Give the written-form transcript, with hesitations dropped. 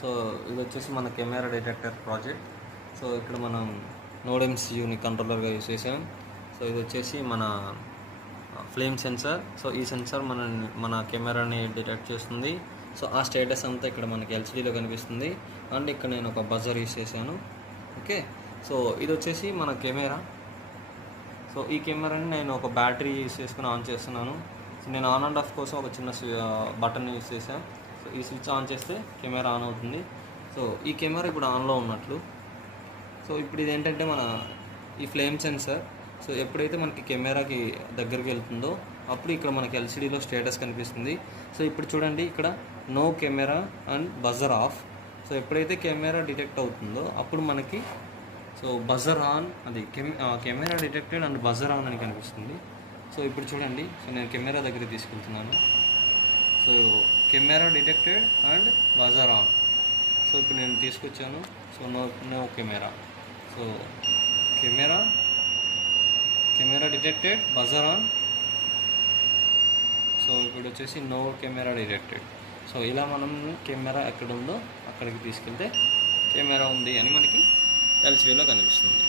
So ఇది వచ్చేసి మన కెమెరా డిటెక్టర్ ప్రాజెక్ట్. సో ఇక్కడ మనం నోడ్ MCUని కంట్రోలర్గా యూస్ చేసాం. సో ఇది వచ్చేసి మన ఫ్లేమ్ సెన్సార్. సో ఈ సెన్సార్ మన కెమెరాని డిటెక్ట్ చేస్తుంది. సో ఆ స్టేటస్ అంతా ఇక్కడ మనకి LCDలో కనిపిస్తుంది. అండ్ ఇక్కడ నేను ఒక బజర్ యూస్ చేశాను. ఓకే, సో ఇది వచ్చేసి మన కెమెరా. సో ఈ కెమెరాని నేను ఒక బ్యాటరీ యూస్ చేసుకుని ఆన్ చేస్తున్నాను. సో నేను ఆన్ అండ్ ఆఫ్ కోసం ఒక చిన్న బటన్ యూస్ చేశాను. సో ఈ స్విచ్ ఆన్ చేస్తే కెమెరా ఆన్ అవుతుంది. సో ఈ కెమెరా ఇప్పుడు ఆన్లో ఉన్నట్లు. సో ఇప్పుడు ఇది ఏంటంటే మన ఈ ఫ్లేమ్ సెన్సార్. సో ఎప్పుడైతే మనకి కెమెరాకి దగ్గరికి వెళ్తుందో అప్పుడు ఇక్కడ మనకి LCDలో స్టేటస్ కనిపిస్తుంది. సో ఇప్పుడు చూడండి, ఇక్కడ no camera and buzzer off. So ఎప్పుడైతే కెమెరా డిటెక్ట్ అవుతుందో అప్పుడు మనకి సో బజర్ ఆన్, అది camera detected and buzzer on అని కనిపిస్తుంది. సో ఇప్పుడు చూడండి, సో నేను కెమెరా దగ్గరికి తీసుకెళ్తున్నాను. So camera detected and buzzer on. So ఇప్పుడు నేను తీసుకొచ్చాను. So no camera. So camera detected, buzzer on. So ఇప్పుడు వచ్చేసి నో కెమెరా డిటెక్టెడ్. సో ఇలా మనం కెమెరా ఎక్కడ ఉందో అక్కడికి తీసుకెళ్తే కెమెరా ఉంది అని మనకి LCDలో కనిపిస్తుంది.